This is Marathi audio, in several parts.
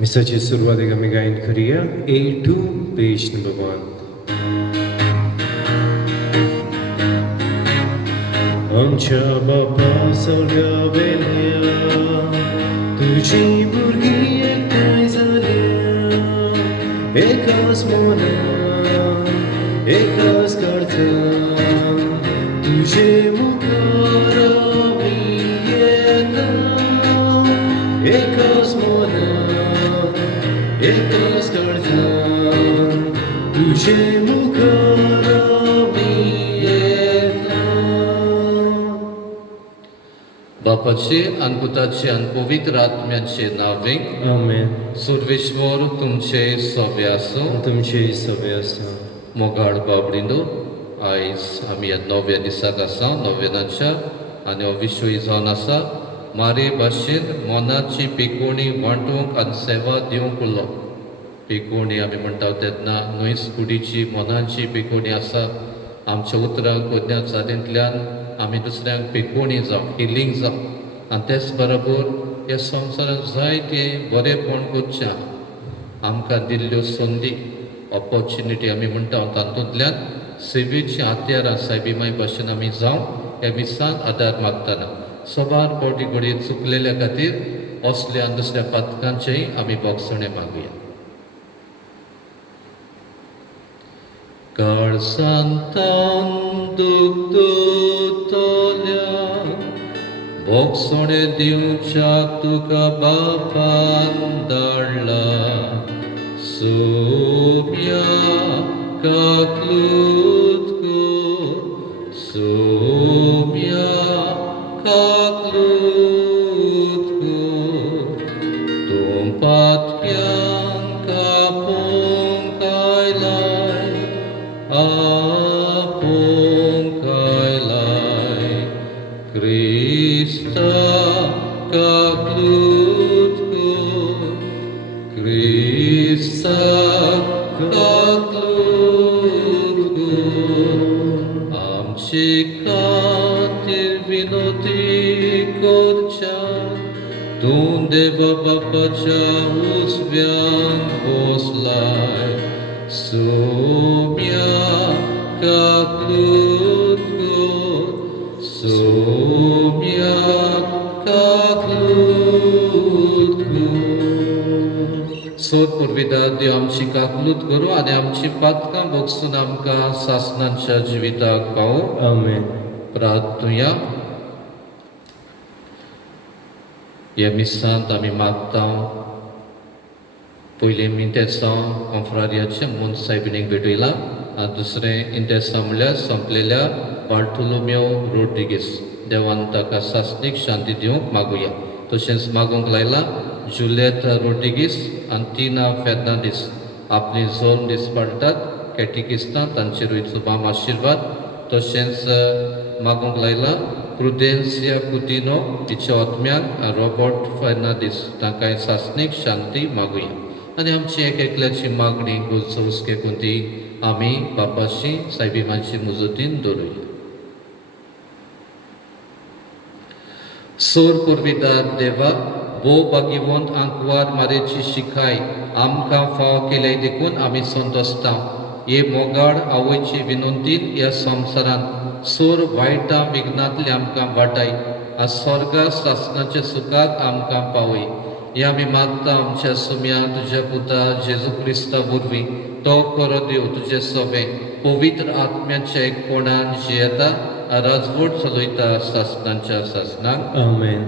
मिसाची सुरवातेक आमी गायन करुया A2 पेज नंबर 1. आमच्या बापा सगळ्या वेल्या तुझी भुरगीं एकठांय जाल्या एकाच मोलान एकाच काळजान तुझे मुखार आमी येता एकाच मोलान एकाच काळजान तुझे मुखार आमी येता. बापाचे आनी पुताचे आनी पवित्र आत्म्याचे नावे आमेन. सर्वेश्वर तुमचे सवे आसूं. तुमचे सवे आसा. मोगाळ बाबडीनो, आयज आमी ह्या 9व्या दिसाक आसा, नोवेनाच्या, आनी हो विशय जावन आसा मारे भाशेन मोनाची पिकोवणी वांटूंक आनी सेवा दिवंक उरलो. पिकोवणी आमी म्हणटा तेन्ना न्हंयच कुडीची मोनाची पिकोवणी आसा. आमच्या उतरांक कोज्ञा चालींतल्यान आमी दुसऱ्यांक पिकोवणी जावं, हिलींग जावं, आनी तेच बरोबर ह्या संवसारांत जायते बरेपण करचें आमकां दिल्ल्यो संदी ऑपॉर्च्युनिटी आमी म्हणटा तातूंतल्यान सेवेची हात्यारां सायबी माय भाशेन आमी जावं ह्या विसान आदार मागतना सोबार फावटी घडये चुकलेल्या खातीर असल्या आनी दुसऱ्या पातकांचेय आमी बोगसणे मागुया. काळजांतान दुखतोल्या बोगसणे दिवच्याक तुका बापान धाडला. सोम्या काकलूत कर, सोम्या काकलूत कर. तूं पातक्यांक आपोवंक आयलाय, आपोवंक आयलाय. क्रिस्ता काकलूत कर, क्रिस्ताक काकलूत कर. आमचे खातीर विनोदी करच्या तूं देवा बापाच्या उजव्यान बसलाय. सोम्या काकलूत कर, सोम्या काकलूत कर. सोर पुर्विदार देव आमची काकलूत करूं आनी आमची पातकां बोगसून आमकां सासणांच्या जिविताक पावूं. आमेन. प्रार्थुया. ह्या मिसांत आमी मागता पयलें इंटेसां कॉन्फ्रारियाचे मून सायबिणीक भेटयलां आनी दुसरें इंटेसां म्हणल्यार संपलेल्या बार्टोलोमेव रोड्रिगीस देवान ताका सासणीक शांती दिवंक मागुया. तशेंच मागूंक लायला जुलियत रोड्रिगीस आनी तिना फेर्नांडीस आपली जल्म दीस पाळटात कॅटिकिस्तां तांचेरूय सुबाम आशिर्वाद. तशेंच मागूंक लायला प्रुडेन्सिया कुटिनो तिच्या आत्म्याक रॉबर्ट फेर्नांडीस तांकांय सासणीक शांती मागुया. आनी आमची एक एकल्याची मागणी गुलसवस्के कुंती आमी बापाची सायबिमाची मुजतीन दवरुया. सोर पुर्विदार देवा, भो भाग्यवंत आंकवार मारेची शिकाय आमकां फाव केले देखून आमी संतोसता. हे मोगाळ आवयची विनंतीन ह्या संवसारांत सोर वायटा विघ्नांतले आमकां वाटाय. आज स्वर्गा सासणाच्या सुखाक आमकां पावय. हे आमी मागता आमच्या सुम्या तुज्या पुता जेजू क्रिस्ता वरवीं. तो खरो देव तुजे सोबे पवित्र आत्म्याच्या एकपणान जियेता राजवट चलयता सासणांच्या सासणाक. आमेन.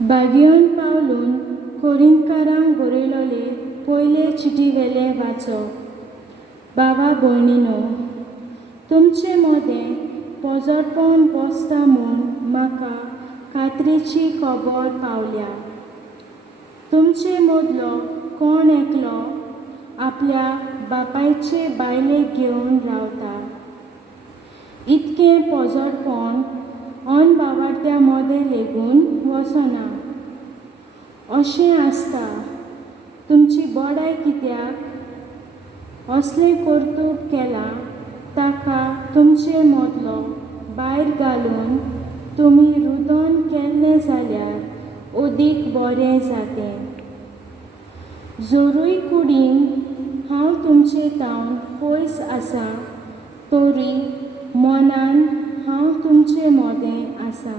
भाग्यवन पावलून कोरिंतकारांक बरयलोले पयले चिटी वेले वाचप. बाबा भयणीनो, तुमचे मोदें पोजोडपण बसता म्हूण म्हाका खात्रेची खबर पावल्या. तुमचे मदलो कोण एकलो आपल्या बापायचे बायलेक घेवन रावता. इतकें पोजोडपण अन बावार्थ्या मोदें लेगून वचना. अशें आसता तुमची बडाय कित्याक असलें कर्तूब केलां ताका तुमचे मदलो भायर घालून तुमी रुदन केल्लें जाल्यार अदीक बरें जातें. जोरूय कुडीन हांव तुमचे तावन पयस आसा, तोरी मनान हांव तुमचे मोदें आसा.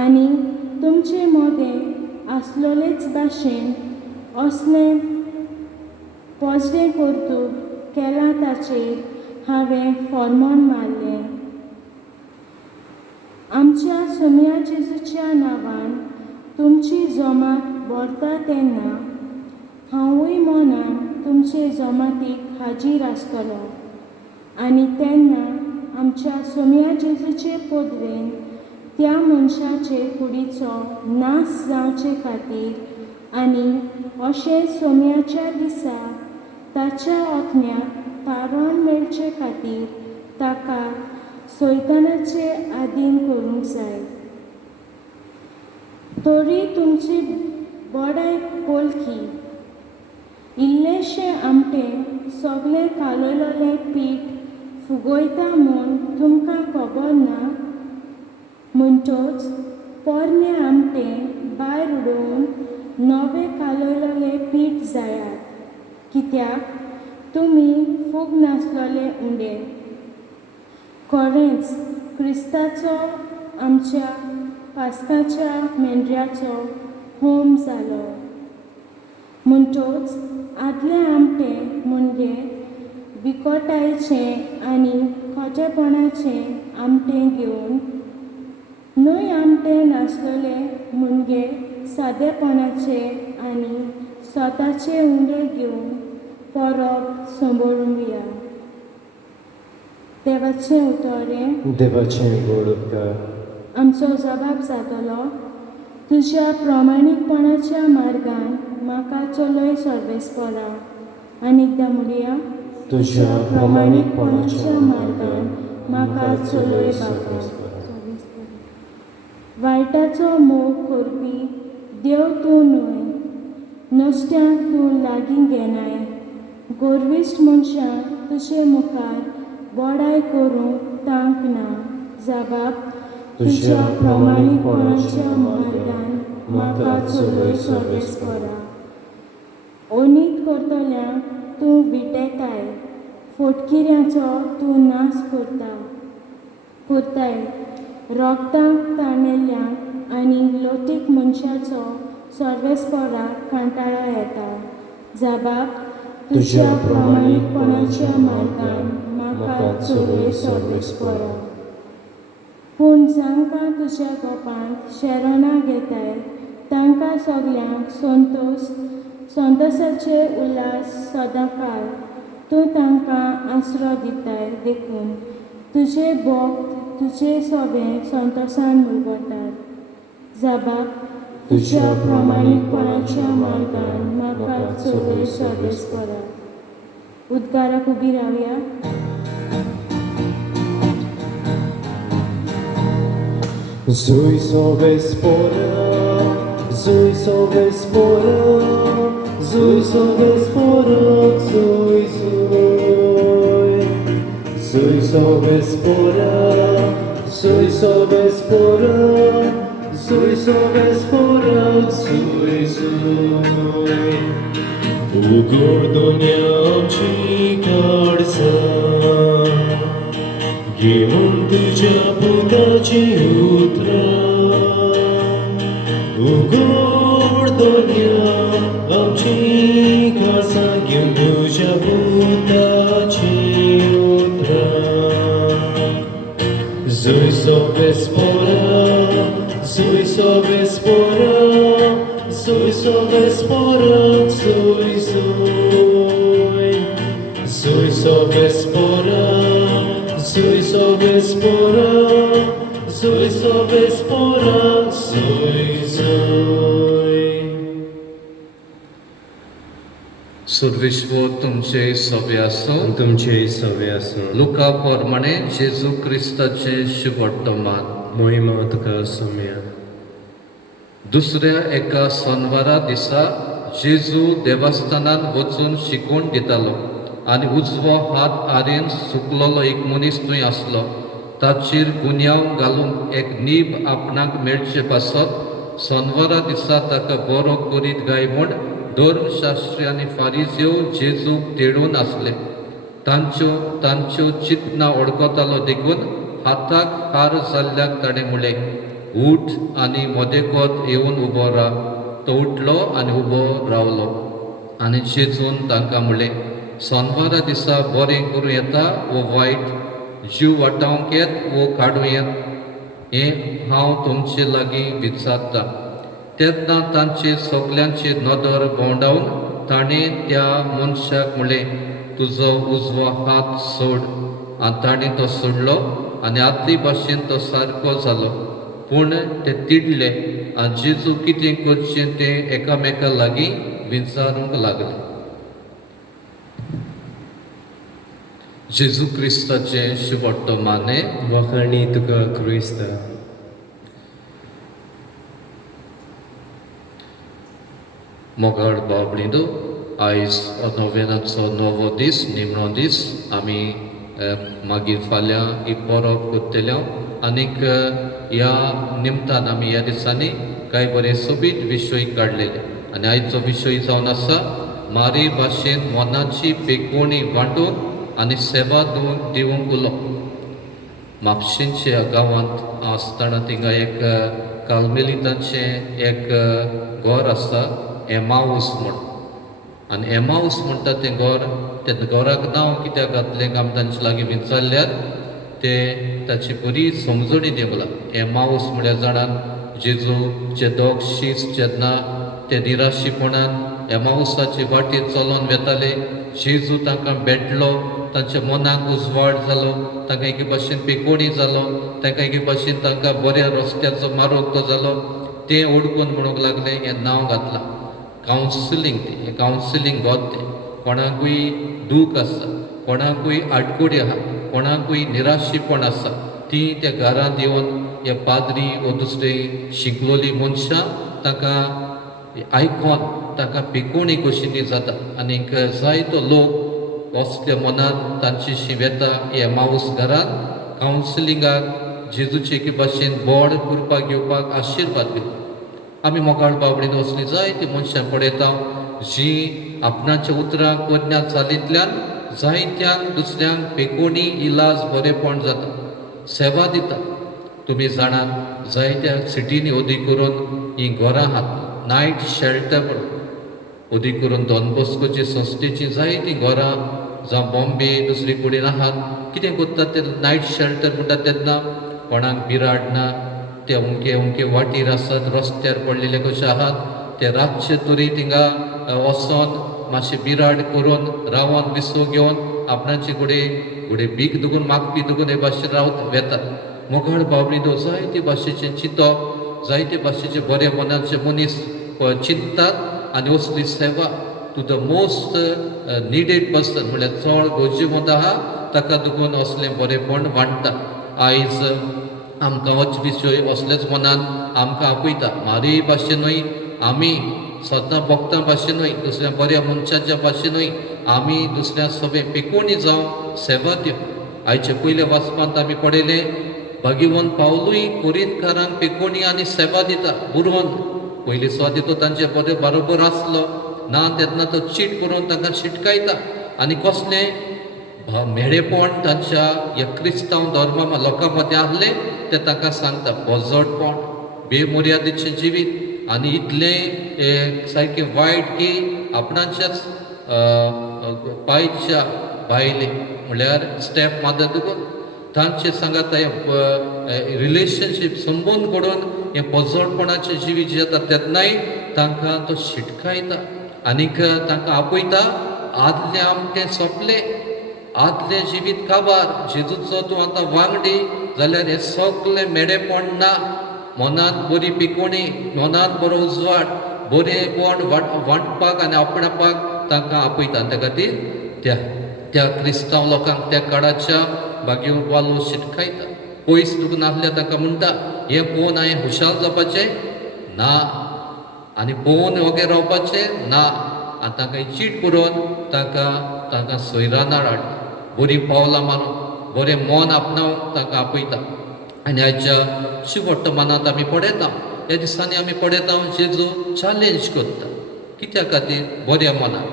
आनी तुमचे मोदें आसलोलेच भाशेन असलें पोजडें कर्तूब केलां ताचेर हांवें फर्मोन मारलें. आमच्या सोम्या जेजूच्या नांवान तुमची जमात भरता तेन्ना हांवूय मनान तुमचे जमातीक हाजीर आसतलो. आनी तेन्ना आमच्या सोम्या जेजूचे पोदवेन त्या मनशाचे कुडीचो नास जावचे खातीर आनी अशें सोम्याच्या दिसा ताच्या ओंथण्याक तारण मेळचे खातीर ताका सैतानाचे आधीन करूंक जाय. तोरी तुमची बोडाय पोलखी इल्लेशें आमटें सगळें कालोयलोलें पीठ फुगोयता म्हूण तुमकां खबर ना. म्हणटोच पोरनें आमटें भायर उडोवन नवें कालोयलोलें पीठ जायात, कित्याक तुमी फूग नासलोले उंडे. खरेंच क्रिस्ताचो आमच्या पास्काच्या मेंढऱ्याचो होम जालो. म्हणटोच आदलें आमटें म्हणजे विकोटायेचें आनी खोटेपणाचें आमटें घेवन न्हय आमटें नासलोलें म्हणजे सादेपणाचें आनी स्वताचे उंडे घेवन परब सांबाळुया. देवाचें उतोरें. देवाचें गोड उपकार. आमचो जबाब जातलो, तुज्या प्रामाणीकपणाच्या मार्गान म्हाका चलय सर्वेस्परा. आनीकदां म्हणुया, तुज्या प्रामाणीकपणाच्या मार्गान म्हाका चलय बाबा. वायटाचो मोग करपी देव तूं न्हय, नुस्त्यांक तूं लागीं घेनाय. गोरविश्ट मनशांक तुजे मुखार बोडाय करूंक तांक ना. जबाब, तुज्या प्रामाणीकपणाच्या मार्गान म्हाका चलय सर्वेस्परा. अनीत करतल्यांक तूं विटयताय, फोटकिऱ्यांचो तूं नास करताय. रोगतांक ताणेल्ल्यांक आनी लोटीक मनशाचो सर्वेस्पराक कांटाळो येता. जबाब, तुज्या प्रामाणीकपणाच्या मार्गान म्हाका चलय सर्वेस्परा. पूण जांकां तुज्या गोपांत शेरोना घेताय तांकां सगल्यांक संतोसाचे उल्हास सदांकाळ. तूं तांकां आसरो दिताय देखून तुजे भोक्त तुजे सोबें संतोसान मुलगोतात. जबाब, तुज्या प्रामाणीकपणाच्या मार्गान म्हाका चलय सर्वेस्परा. उद्गाराक उबी रावया. Zui sobie spora, zui sobie spora, zui sobie spora, zui zui. Zui sobie spora, zui sobie spora, zui sobie spora, zui zui. Ugordoniaci कडसा घेऊन तुझ्या पुताची उतरां. उगड दोन्या आमची काळसां घेऊन तुझ्या पुताची उतरां. Zui sobie spora, zui sobie spora, zui sobie spora, zui zui. Zui sobie spora, zui sobie spora, zui sobie spora, zui zui. Sarveshwar तुमचे सवे आसूं. तुमचे सवे आसूं. लुका प्रमाणे जेजू क्रिस्ताचे शुभवर्तमान. मोहिमा तुका सोम्या. दुसऱ्या एका सोनवारा दिसा जेजू देवस्थानान वचून शिकवण दितालो आनी उजवो हात आरेन सुकलोलो एक मनीस थंय आसलो. ताचेर गुन्यांव घालूंक एक नीब आपणाक मेळचे पासत सोनवारा दिसा ताका बरो करीत गाय म्हूण धर्मशास्त्री आनी फारिझेव जेजूक तेडून आसले. तांच्यो चिंतना ओळखतालो देखून हाताक हार जाल्ल्याक ताणें म्हळें, उठ आनी मोदेकोत येवन उबो राव. तो उठलो आनी उबो रावलो. आनी जेजून तांकां म्हळें, सोनवारा दिसा बरें करूं येता वो वायट, जीव वाटावंक येत वो काडूं येत, हें हांव तुमचे लागीं विचारतां. तेन्ना तांचे सगल्यांचे नदर भोंवडावन ताणें त्या मनशाक म्हळें, तुजो उजवो हात सोड. आनी ताणें तो सोडलो आनी आदले भाशेन तो सारको जालो. पूण ते तिडले आनी जेजू कितें करचें तें एकामेका लागीं विचारूंक लागले. जेजू क्रिस्ताचें शुभवर्तमाने वखाणी तुका क्रिस्त. मोगाळ बाबळींदो, आयज नोवेनाचो नवो दीस, निमणो दीस. आमी मागीर फाल्यां ही परब करतले. आनीक ह्या निमतान आमी ह्या दिसांनी कांय बरे सोबीत विशय काडलेले. आनी आयचो विशय जावन आसा मारी भाशेन मनाची पेकोवणी वांटूंक आनी सेवा दिवंक उलोवप. म्हापशेंच्या गांवांत आसतना थिंगा एक काल्मेलितांचें एक घर आसा, एमाऊस म्हूण. आनी एमाऊस म्हणटा तें घर, त्या घराक नांव कित्याक घातलें आमी तांचे लागीं विचारल्यार ते ताची बरी समजणी दिवंक लागले. एमाऊस म्हळ्यार जाणान जेजूचे दोग शीस जेन्ना ते निराशीपणान एमाऊसाचे वाटेर चलोन वेताले, जेजू तांकां भेटलो, तांच्या मनाक उजवाड जालो, तांकां एके भाशेन पेकोवणी जालो, तांकां एके भाशेन तांकां बऱ्या रस्त्याचो मार्ग तो जालो. तें ओडकून म्हणूंक लागलें हें नांव घातलां कावन्सिलींग. हें कावन्सिलींग गॉड. तें कोणाकूय दूख आसा, कोणाकूय आडकोडी आहा, कोणाकूय निराशीपण आसा, ती त्या घरांत येवन हे पाद्री वो दुसरे शिकलोली मनशां तांकां आयकोन तांकां पेकोवणी कशी जाता. आनीक जायतो लोक असल्या मनान तांचेशी वेता एमाऊस घरांत कावन्सिलिंगाक, जेजूचे एके भाशेन बोड करपाक येवपाक आशिर्वाद घेवपाक. आमी मोगाळ बाबडीन असलीं जायतीं मनशां पळयता जीं आपणाच्या उतरां कोन्या चालींतल्यान जायत्यांक दुसऱ्यांक पेकोवणी इलाज बरेपण जाता, सेवा दिता. तुमी जाणात जायत्या सिटींनी ओदी करून हीं घरां आहात, नायट शेल्टर म्हणून. ओदी करून डॉन बॉस्कोची संस्थेची जायतीं घरां जावं बॉम्बे दुसरे कडेन आहात. कितें करतात ते नायट शेल्टर म्हणटात तेन्ना कोणाक बिराड ना, ते उमके वाटेर आसात, रस्त्यार पडलेले कशे आहात, ते रातचे तरी थिंगा वचोन मातशें बिराड करून रावन विसो घेवन आपणाचे घुडे भीक दुगून मागपी दुगून हे भाशेन वेतात. मोगाळ बाबडींनो जायते भाशेचें चिंतप, जायते भाशेचे बरे मनाचे मनीस चिंततात आनी असली सेवा to the most needed person म्हळ्यार चड गरजेवंत आहा ताका दुगून असलें बरेपण वांटता. आयज आमकां होच विशय असलेच मनान आमकां आपयता. म्हारी भाशेनूय आमी सदां भक्तां भाशेनूय दुसऱ्या बऱ्या मनशाच्या भाशेनूय आमी दुसऱ्या सगळें पेकोवणी जावं सेवा दिवं. आयचे पयले वाचपांत आमी पळयलें भगिवंत पावलूय कोरिंतकारांक पेकोवणी आनी सेवा दिता बुरोवन. पयलीं स्वादी तो तांचे बरोबर आसलो ना तेन्ना तो चीट करून तांकां शिटकायता आनी कसलें मेळेपण तांच्या ह्या क्रिस्तांव धर्मा लोकां मदें आहलें तें तांकां सांगता. बोजडपण, बेमर्यादेचें जिवीत आनी इतलें सारकें वायट की आपणाच्याच पायच्या भायले म्हळ्यार स्टेप मदर देखून तांचे सांगात रिलेशनशीप संबंद घडोवन हें पोजडपणाचें जिवीत जें जाता तेन्नाय तांकां तो शिटकायता आनीक तांकां आपयता आदलें आमचें सोंपलें, आदलें जिवीत काबार. जेजूचो तूं आतां वांगडी जाल्यार हें सगलें मेडेपण ना. मनांत बरी पिकोवणी, मनांत बरो उजवाड, बरेपण वांटपाक आनी आपणापाक तांकां आपयता. त्या खातीर त्या क्रिस्तांव लोकांक त्या काळाच्या बागेव वालो शिटकायता. पयस दुखून आहल्या तांकां म्हणटा हें पळोवन हांवें हुशाल जावपाचें ना आनी पळोवन वगेर रावपाचें ना. आनी तांकां चीट करून तांकां सोयरानार हाडटा. बरीं पावलां मारून बरें मन आपणावंक तांकां आपयता. आनी आयच्या शिववर्तमानांत आमी पळयता ह्या दिसांनी आमी पळयता जेजू चॅलेंज करता कित्या खातीर बऱ्या मनान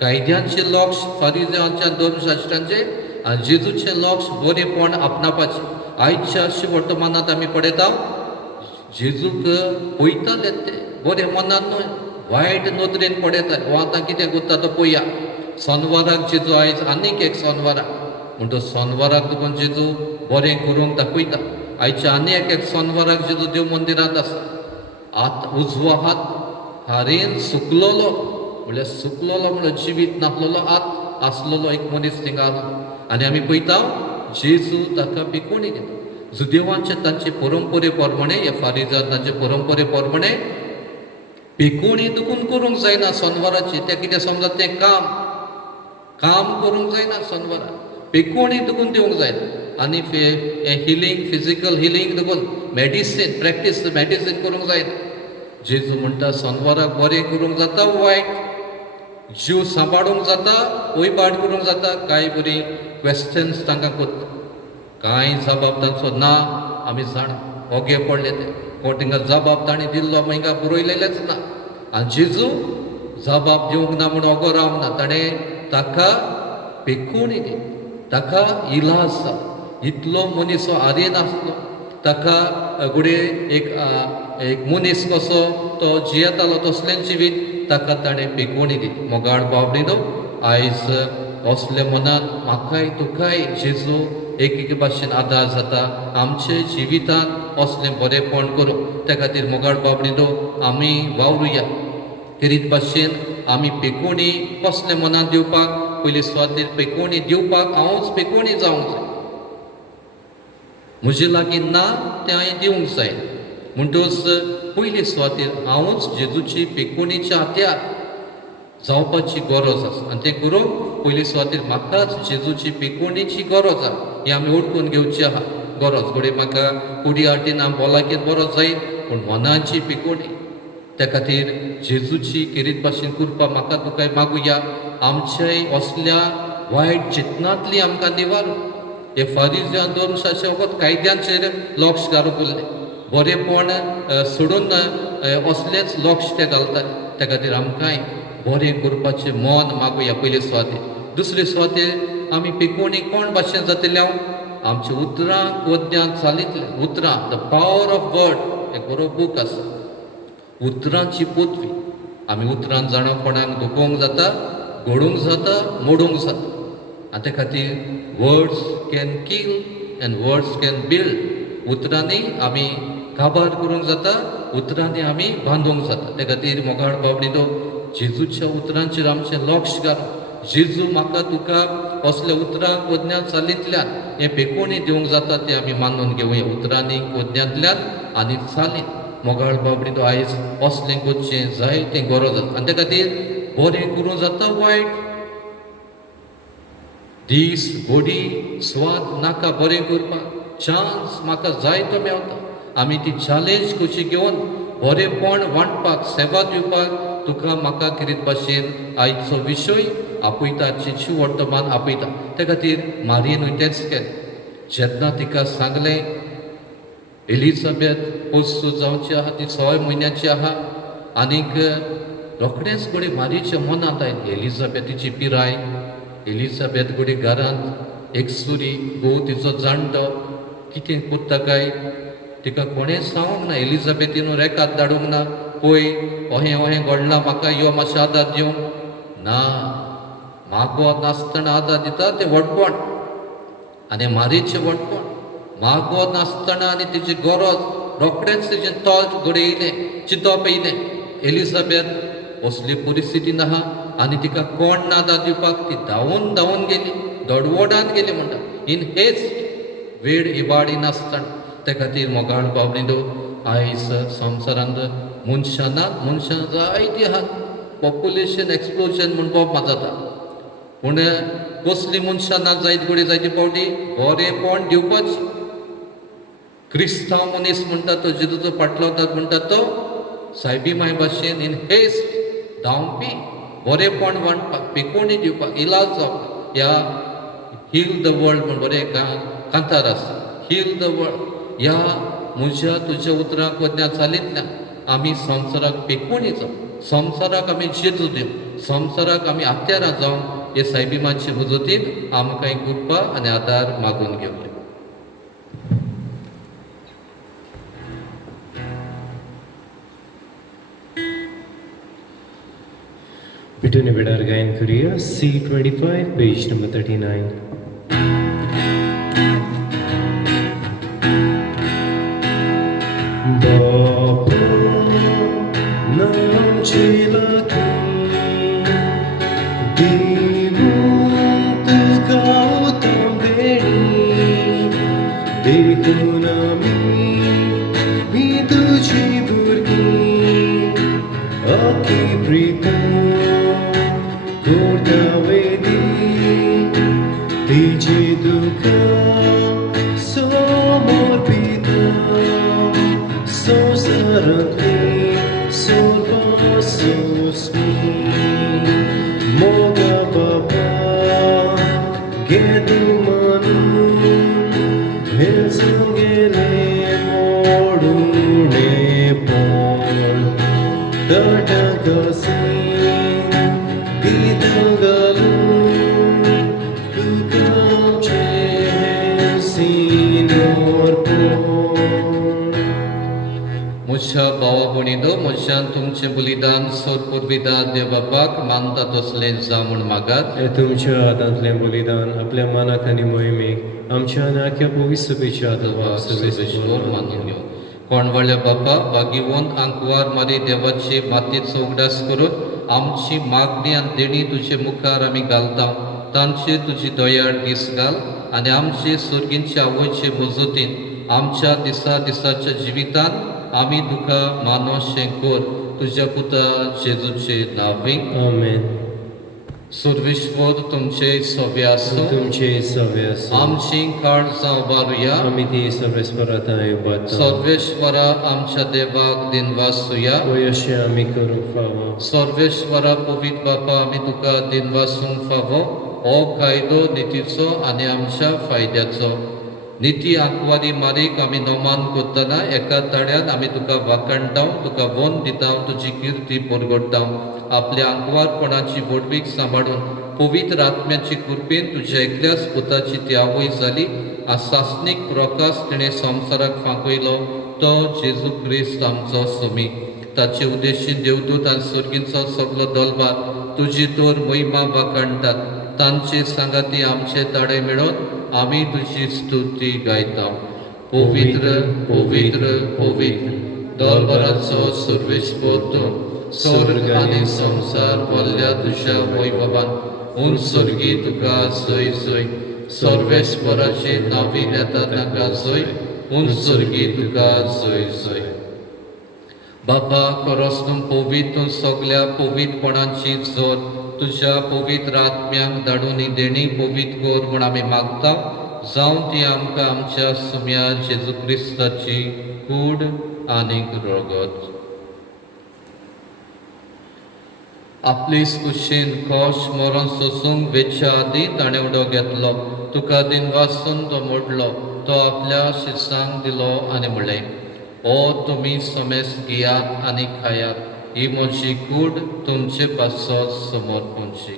कायद्यांचें लक्ष फारिजांच्या धर्मशास्त्रांचें आनी जेजूचें लक्ष बरेपण आपणावपाचें आयच्या वर्तमानांत आमी पळयता जेजूक पळयताले ते बरे मनान न्हय वायट नदरेन पळयताले हो आतां कितें करता तो पळया सोनवाराक जेजू आयज आनीक एक सोनवाराक म्हण तो सोनवाराक देखून जेजू बरें करूंक दाखयता आयच्या आनी एक सोनवाराक जेजू देव मंदिरांत आसा उजवो हात हारेन सुकलोलो म्हळ्यार सुकलोलो म्हळ्यार जिवीत नासलोलो हात आसलोलो एक मनीस थिंगा आसलो आनी आमी पळयता जेजू ताका पिकोवणी दिता जुदेवांचे तांचे परंपरे प्रमाणे ह्या फारिजान तांचे परंपरे प्रमाणे पिकोवणी दुखून करूंक जायना सोनवाराची तें कितें समजा तें काम करूंक जायना सोनवाराक पिकोवणी दुखून दिवंक जायना आनी हिलींग फिजिकल हिलींग देखून मेडिसीन करूंक जायना जेजू म्हणटा सोनवाराक बरें करूंक जाता वायट जीव सांबाळूंक जाता वयपाट करूंक जाता कांय बरी क्वेश्चन्स तांकां करता कांय जबाब तांचो ना आमी जाणा ओगे पडले ते कोण तिंगा जबाब ताणी दिल्लो हिंगा बरयलेलेच ना आनी जेजू जबाब दिवंक ना म्हूण ओगो रावना ताणें ताका पिकोवणी दी ताका इलाज जाला इतलो मनीस हो आर्यन आसलो ताका घुडे एक मनीस कसो तो जियेतालो तसलें जिवीत ताका ताणें पिकोवणी दी मोगाळ बाबडीनो आयज असले मनान म्हाकाय तुकाय जेजू एक भाशेन आदार जाता आमचे जिवितांत असलें बरेंपण करूं त्या खातीर मोगाळ बाबडीनो आमी वावरुया करीत भाशेन आमी पिकोवणी कसले मनान दिवपाक पयली सुवातेर पिकोवणी दिवपाक हांवूच पिकोवणी जावंक जाय म्हजे लागीं ना तें हांवें दिवंक जाय म्हणटूच पयली सुवातेर हांवूच जेजूची पिकोवणीच्या हात्यार जावपाची गरज आसा आनी तें करूंक पयली सुवातेर म्हाकाच जेजूची पिकोवणीची गरज आसा ही आमी ओळखून घेवची आहा गरज घडये म्हाका कुडी आटीन हांव भलायकेन बरो जायत पूण मनाची पिकोवणी त्या खातीर जेजूची किरीत भाशेन कृपा म्हाका तुकाय मागुया आमच्याय असल्या वायट चिंतनांतली आमकां निवारूं हे फारिजां धर्मशास्त्र फकत कायद्यांचेर लक्ष घालूंक उरलें बरेंपण सोडून असलेंच लक्ष ते घालताले त्या खातीर आमकांय बरें करपाचें मन मागुया पयले सुवातेर दुसरे सुवातेर आमी पिकोवणी कोण भाशेन जातली हांव आमच्या उतरांक वज्ञान चालीतले उतरां द पावर ऑफ वर्ड एक बरो बूक आसा उतरांची पोथवी आमी उतरांत जाणोवपणाक दुखोवंक जाता घडोवंक जाता मोडूंक जाता आनी त्या खातीर वर्ड्स कॅन कील एंड वर्ड्स कॅन बिल्ड उतरांनी आमी काबार करूंक जाता उतरांनी आमी बांदूंक जाता त्या खातीर मोगाळ बाबडीनो जेजूच्या उतरांचेर आमचें लक्ष घालून जेजू म्हाका तुका असल्या उतरांक वज्ञान चालींतल्यान हें पिकोवणी दिवंक जाता तें आमी मानून घेवया उतरांनी वज्ञांतल्यान आनी चालीन मोगाळ बाबडीनो आयज असलें करचें जाय तें गरज आसा आनी त्या खातीर बरें करूं जाता वायट दीस घोडी स्वाद नाका बरें करपाक चान्स म्हाका जाय तो मेवता आमी ती चॅलेंज कशी घेवन बरेंपण वांटपाक सेवा दिवपाक तुका म्हाका किरीत भाशेन आयचो विशय आपयता चिची वर्तमान आपयता त्या खातीर मारयेनूय तेंच केलें जेन्ना तिका सांगलें एलिझाबेथ पोस्तू जावची आहा ती 6 म्हयन्याची आहा आनीक रोखडेंच घोडी मारयेच्या मनांत आयलें एलिझाबेथीची पिराय एलिझाबेथ घोडी घरांत एक सुरी घोव तिचो जाणटो कितें करता काय तिका कोणें सांगूंक ना एलिझाबेथीन रेखात धाडूंक ना पळय अहें घडलां म्हाका यो मातशें आदार दिवंक ना मागोत नासतना आदार दिता तें वटपण आनी मारयेचें वटपण मागोत नासतना आनी तिची गरज रोखडेंच तिचें तोल घडये येयलें चिंतप येयलें एलिझाबेथ असली परिस्थितीन आहा आनी तिका कोण ना आदार दिवपाक ती धांवून गेली दडवडान गेली म्हणटा इन हेस्ट वेळ इबाडी नासतना त्या खातीर मोगाळ बाबडीनो आयज संवसारांत मनशां जायतीं आहात पॉप्युलेशन एक्सप्लोजन म्हणपाक जाता पूण कसली मनशां ना जायत घोडी जायती पावटी बरेंपण दिवपाची क्रिस्तांव मनीस म्हणटा तो जेजूचो फाटलावतात म्हणटा तो सायबी माय भाशेन इन हेस्ट धांवपी बरेंपण वांटपाक पिकोवणी दिवपाक इलाज जावपाक ह्या हील द वर्ल्ड म्हण बरें कांतार आसा हील द वर्ल्ड ह्या म्हज्या तुज्या उतरांक वज्ञा चालींतल्यान आमी संवसाराक पेकोवणी जावं, संवसाराक आमी जेजू दिवं, संवसाराक आमी आत्यारां जावं, हे सायबीमाचे मुजतीन आमकां एक कृपा आनी आदार मागून घेवया. Pituni Vidar Gayan Korea, C25, page number 39. Bapa nam chilaki Divun tu kau tambeni Dekunami mi tuji burgi Aki prita Korda vedi Diji duka Somor pita Sonsaratli Sorba sosmi Moga baba Gedu manu Helsangele Modune pon Tatakasin Didangalu Tukam Sinor pon म्हज्या भावा भयणीनो, म्हज्यान तुमचें बलिदान सोडपूर्विदा देव बापाक मानतात तसलें जा म्हूण मागात. हे तुमच्या हातांतलें बलिदान आपल्या मनाक आनी मोहिमेक आमच्या आनी आख्या पवित्र सभेच्या आदाराक सवेस्वर मानून घेवन कोणवाळ्या बापा बागीवन आंकवार मारी देवाची मातयेचो उगडास करून आमची मागणी आनी देणी तुजे मुखार आमी घालता. तांचे तुजी दयाळ दीस घाल आनी आमचे सर्गींच्या आवयचे मजतीन आमच्या दिसा दिसाच्या जिवितान आमी तुका मानोशें कर तुज्या पुता जेजूचे नांवी. आमेन. सर्वेश्वर तुमचे सवे आसूं, तुमचे सवे आसूं. आमची काळजां उबारुया. आमी ती सर्वेस्पराताय उबारता. सर्वेश्वरा आमच्या देवाक दिनवासुया. पळय अशें आमी करूंक फावो. सर्वेश्वरा पवित्र बापा आमी तुका दिनवासूंक फावो हो कायदो नितीचो आनी आमच्या फायद्याचो. निती आंकवारी मारीक आमी नोमान करतना एका तळ्यान आमी तुका वाकणटाव, तुका वन दिता, तुजी किर्ती परगडटाव. आपल्या आंकवारपणाची वडवीक सांबाळून पवित्र आत्म्याची कृपेन तुज्या एकल्याच पुताची ती आवय जाली. आसासनीक प्रकाश तिणें संवसाराक फांकयलो तो जेजू क्रिस्त आमचो सोमी. ताचे उद्देशीन देवदूत आनी सर्गींचो सगलो दलबार तुजी तोर महिमा वाकणटात. तांचे सांगाती आमचे ताळे मेळोन आमी तुजी स्तुती गायता. पवित्र पवित्र पवित्र दलबाराचो सर्वेश्वर तूं स्वर्ग आनी संवसार भरल्या तुज्या वैभवान. सर्गी तुका जय जय. सर्वेश्वराचे नांवीन येता ताका जय. सर्गी तुका जय जय. बापा खरोच तूं पवित्र, तूं सगल्या पवित्रपणाची जोर तुज्या पवित्र आत्म्यांक धाडून ही देणी पवित्र कर म्हूण आमी मागता. जावं ती आमकां आमच्या सुम्या जेजू क्रिस्ताची कूड आनीक रगत. आपली कुशीन कोश मरण सोसूंक वेच्या आदीं ताणें उडो घेतलो. तुका दिनवासून तो मोडलो. तो आपल्या शिसांक दिलो आनी म्हणलें, ओ तुमी समेस घेयात आनी खायात. ही म्हजी कूड तुमचे पासत समर्पणची.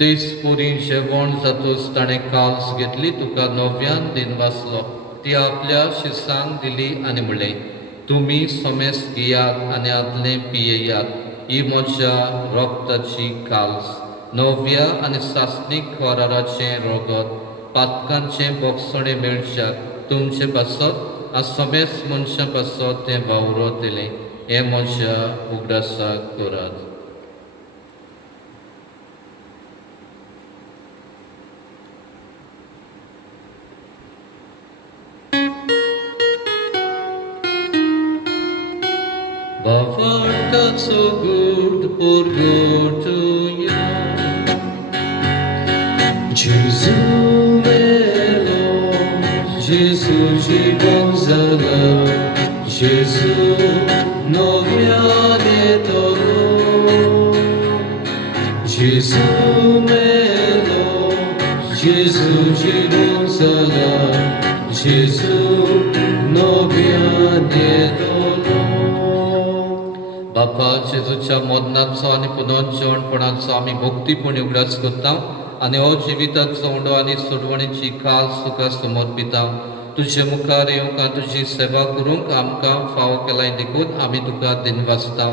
तेच पुरी जेवण जातूच ताणें काल्स घेतली. तुका नव्यान दिनवासलो. ती आपल्या शिसांक दिली आनी म्हणलें, तुमी समेस घेयात आनी आदलें पियेयात. ही म्हज्या रोगताची काल्स. नव्या आनी सासणीक खोराराचें रगत. पातकांचें बोगसणें मेळच्याक तुमचे पासत आ समेस मनशां पासत तें वावरत येलें. हें म्हज्या उगडासाक करात. Bavartaco good porgotuja. Jezu melo, Jezu żywą zala, Gesù non viene dolore, Gesù melo, Gesù Jerusalem, Gesù non viene dolore. बापा जेजूच्या मोदनाचो आनी पुनर्जीवनपणाचो आमी भक्तीपणी उगडास करता आनी हो जिविताचो उंडो आनी सोडवणेची काल सुखां समर्पिता. तुजे मुखार येवंक तुजी सेवा करूंक आमकां फावो केलाय देखून आमी तुका दिनवासता.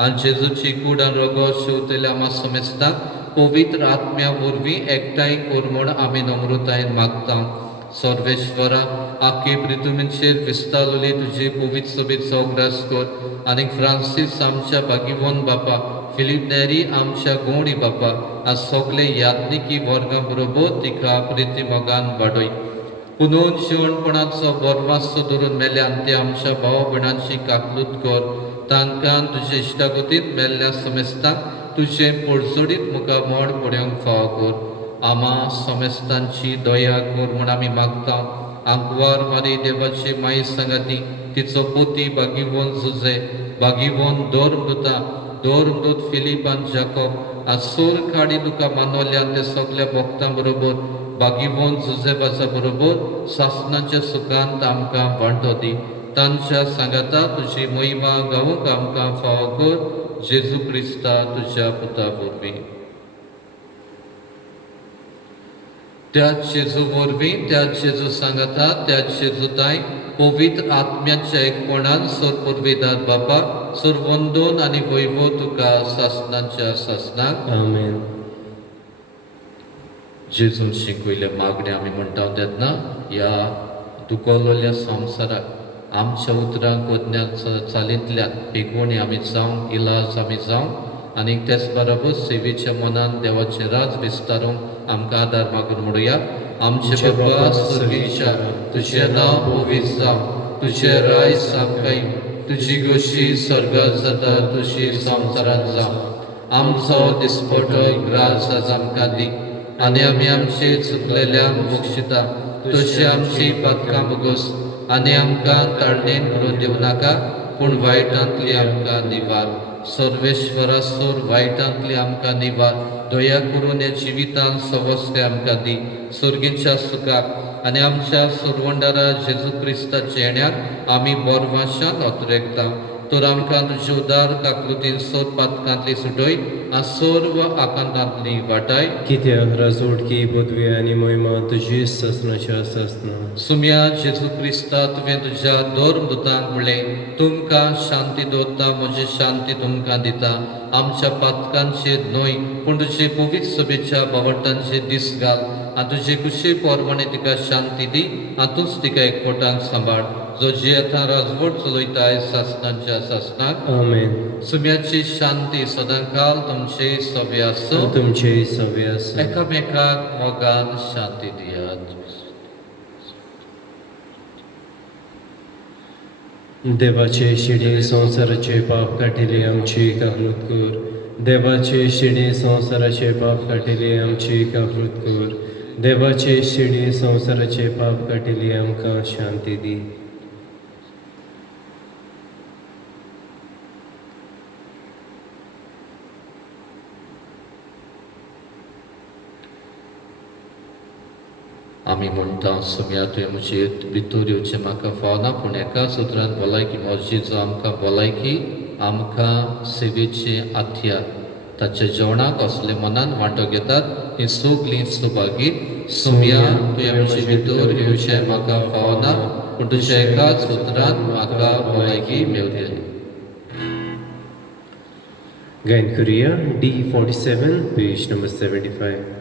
आनी जेजूची कूड आनी रगत शिवतले आमी समजता. पवित्र आत्म्या वरवीं एकठांय कर म्हूण आमी नम्रतायेन मागता. सर्वेश्वरा आख्खे पृथ्वीचेर विस्तारलेली तुजी पवित्र सभेचो उगडास कर आनी फ्रांसीस आमच्या भागीवंत बापा, फिलीप नेरी आमच्या गोंडी बापा, आज सगळे याज्ञिकी वर्गां बरोबर तिका प्रिती मोगान वाडय. पुनर्जीवनपणाचो बरवासो धरून मेल्यान ते आमच्या भाव भयणांची काकलूत कर. तांकां तुजे इश्टागतींत मेल्ल्या समेस्तां तुजे पडझडीत मुखार मोड पडोवंक फावो कर. आमा समेस्तांची दया कर म्हूण आमी मागता. आंकवार मारी देवाची माई सांगाती, तिचो पोती भागीवंत जुजे, भागीवंत दोरमदूत फिलीप आनी जाकोब, आज सोर खाडी तुका मानवल्यान ते सगळ्या भक्तां बरोबर भागीवंत जुजेबाचा बरोबर सासनाच्या सुखांत आमकां वांटो दी. तांच्या सांगाता तुजी महिमा गावूंक आमकां फावो कर. जेजू क्रिस्ता तुज्या पुता वरवीं. त्याच जेजू वरवीं, त्याच जेजू सांगाता, त्याच जेजूताय पवित्र आत्म्याच्या एकपणान सोर पुरविदार बापा, सोर वंदन आनी वैभव तुका सासनाच्या सासनाक. आमेन. जेजून शिकयल्या मागण्या आमी म्हणटा तेन्ना ह्या दुखोलेल्या संवसाराक आमच्या उतरांक वज्ञान चालींतल्यान बेगोणी आमी जावं, इलाज आमी जावं आनी तेच बरोबर सेवेच्या मनान देवाचें राज विस्तारूंक आमकां आदार मागून म्हणुया. आमचे बाबा स्वर्गीच्या, तुजें नांव पवित्र जावं, तुजें रायज आमकां येवं, तुजी गोशी स्वर्गांत जाता तशी संवसारांत जावं. आमचो दिसपटो ग्रास आज आमकां दी आनी आमी आमचे चुकलेल्यांक बक्षिता तशी आमची पातकां बगोस आनी आमकां ताळणेन करून दिवं नाका, पूण वायटांतली आमकां निवार. सर्वेश्वरा सोर वायटांतली आमकां निवार. दया करून ह्या जिवितांत सवस्ते आमकां दी. सुर्गीच्या सुखाक आनी आमच्या सुरवंडारा जेजू क्रिस्ताच्या येण्याक आमी बोरवाशान ओतरेकता. तर आमकां तुजे उदार काकलुतीन सोर पातकांतली सुटय आनी सर्व आकांतांतली वाटाय. कित्याक राजवडकी, पदवी आनी महिमा तुजी ससनाच्या ससना. सुम्या जेजू क्रिस्ता तुवें तुज्या धर्मदुतांक म्हणलें, तुमकां शांती दवरता, म्हजी शांती तुमकां दिता. आमच्या पातकांचेर न्हय पूण तुजे पवित्र सभेच्या बावटांचेर दीस घाल आनी तुजे कुशे पोरवणे तिका शांती दी आनी तूंच तिका एकवटान सांबाळ. जो जे आतां राजवट चलयताय सासनाच्या सासनाक. आमेन. सुम्याची शांती सदांकाल तुमचे सभे आसूं. तुमचे सवे आसूं. एकामेकाक मोगान शांती दियात. देवाचे शिडी संवसाराचे पाप काटिले आमची काकलूत कर. देवाचे शिडी संवसाराचे पाप काटिले आमची काकलूत कर. देवाचे शिडी संवसाराचे पाप काटिले आमकां शांती दी. आमी म्हणटा, सुम्या तुवें म्हजे भितर येवचें म्हाका फावना, पूण एकाच उतरान भलायकी मोजी जो आमकां भलायकी आमकां सेवेचे आथ्या ताच्या जेवणाक असले मनान वांटो घेतात ही सगलीं सुभागी. सुम्या तुवें म्हजे भितर येवचें म्हाका फावना, पूण तुज्या एकाच उतरान म्हाका भलायकी मेवतली. गायन करुया D47, page number 75.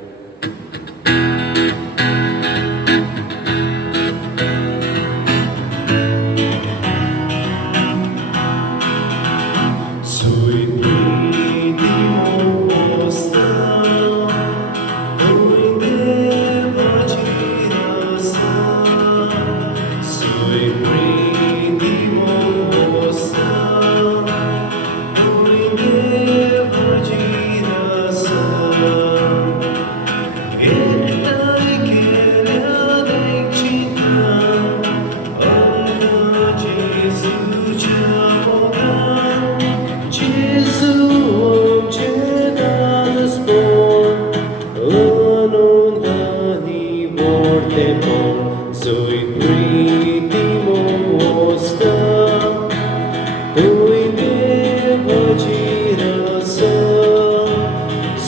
Tuine vagirasa,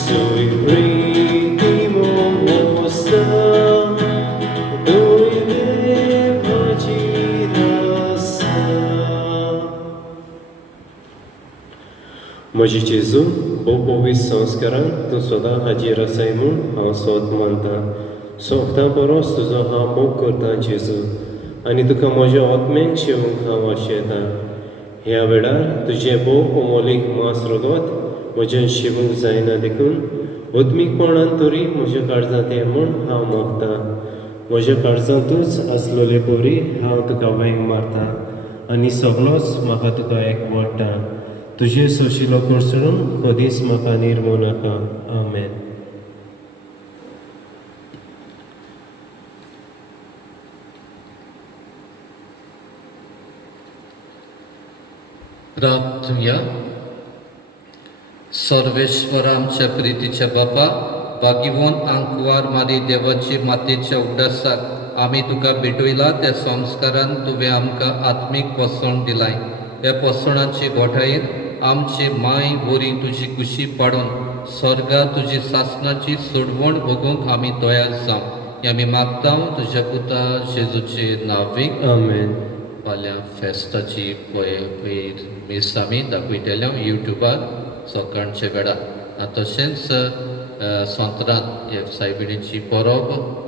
sui pritimo mosta, tuine vagirasa. म्हजी जेजू बोपोवीस संस्कारांत तूं सदां हाजी रसाय म्हूण हांव सोद मानतां. सोगतां परस तुजो हांव मोग करतां जेजू, आनी तुका म्हज्या आत्मेक शेवूंक हांव आशेतां. ह्या वेळार तुजें बोव अमोलीक मांस रगत म्हज्यान शेवूंक जायना देखून ओत्मीकपणान तरी म्हज्या काळजांत ये म्हूण हांव मागतां. म्हज्या काळजांतूच आसलोले पोरी हांव तुका वेंग मारतां, आनी सगळोच म्हाका तुका एकवडटा. तुजे सोशिलो करसून कधीच म्हाका निर्मू नाका. आमेन. प्रार्थूया. सर्वेश्वर आमच्या प्रितीच्या बापा, बागिवोन आंकवार मारी देवाची मातेच्या उगडासाक आमी तुका भेटयला. त्या संस्कारान तुवें आमकां आत्मीक पोसण दिलाय. ह्या पोसणाची घोटायेन आमची माय बोरी तुजी कुशी पाडून स्वर्गा तुजी सासणाची सोडवण भोगूंक आमी तयार जावं. हें आमी मागता तुज्या पुता जेजूचे नांवीक. आमेन. फाल्यां फेस्ताची पयर मीस आमी दाखयतल्यो युट्यूबार सकाळच्या वेळार. तशेंच सोंतरान हे सायबिणीची परब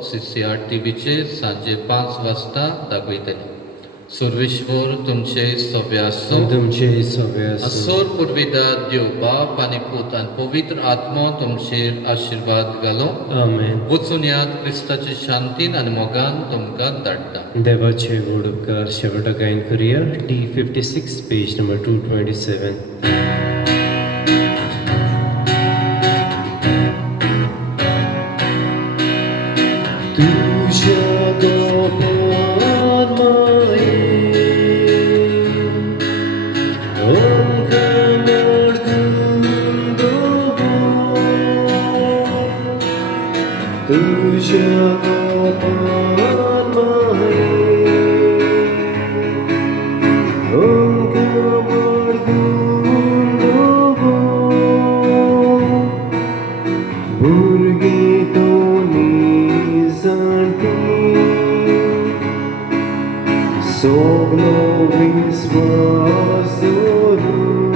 CCR TVचेर सांजे 5 वाजता दाखयतली. सर्वेश्वर तुमचे सवे आसूं. तुमचे सवे आसूं. असोर पुर्विदार देव बाप आनी पूत आनी पवित्र आत्मो तुमचेर आशिर्वाद घालो. आमेन. वचून यात क्रिस्ताची शांतीन आनी मोगान तुमकां धाडटा. देवाचे गोड उपकार शेवटा गायन करुया. T56 page number 227. तुझ्या गोपान माये आमकां मडकून दोगो. तुझ्या गोपान माये आमकां मडकून दोगो. भुरगीं तोनी जाणटी सगलो विस्वास दवरून